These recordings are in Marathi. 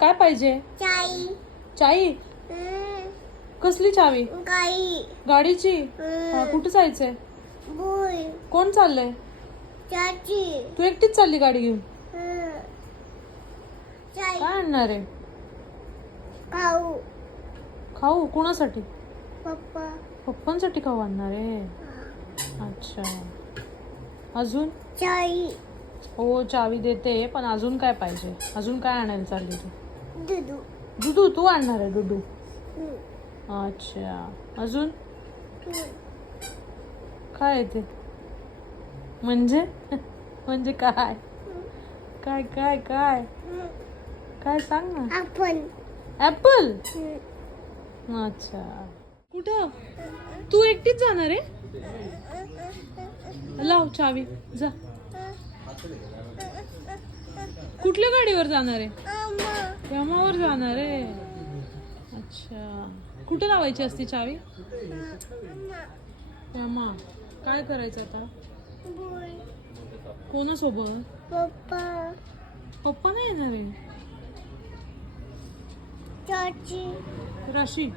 काय पाहिजे? चाई. चावी? कसली चावी? गाई. गाडीची? हा, कुठे जायचंय? बुई. कोण चाललंय? चाची. तू एकटीच चालली गाडी घेऊन? चाई. काय आणणार आहे? खाऊ. खाऊ? कुणासाठी? पप्पा. पप्पांसाठी खाऊ आणणार आहे? अच्छा. अजून? चाई. हो, चावी देते, पण अजून काय पाहिजे? अजून काय आणायला चालली तू? दुधू. दुधू? तू आणणार आहे दुधू? अच्छा. अजून काय आहे ते? म्हणजे म्हणजे काय काय काय काय काय सांग ना. आपण. ऍपल? अच्छा. कुठं? तू एकटीच जाणार आहे? लाव चावी, जा. कुठल्या गाडीवर जाणार आहे? यामावर जाणार आहे. अच्छा. कुठं लावायची असते चावी? यामा. काय करायचं आता? कोणासोबत? पप्पा. पप्पा नाही येणार आहे? चाची. राशी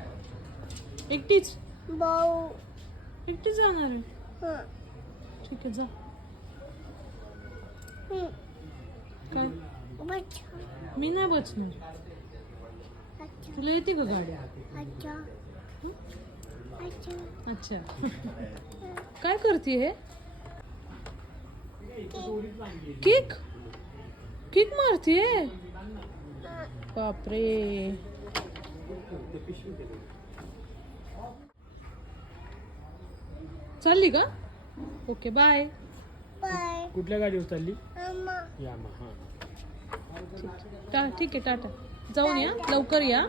एकटीच? भाऊ. एकटीच जाणार आहे? ठीक आहे, जा. काय? मी नाही बसणार. तुला येते का गाडी? अच्छा. काय करते हे? किक किक मारतीये? बापरे. चालली का? Okay, bye. बाय. कुठल्या गाडीवर चालली? अम्मा. यामा. हा. ठीक आहे, टाटा. जाऊन या, लवकर या.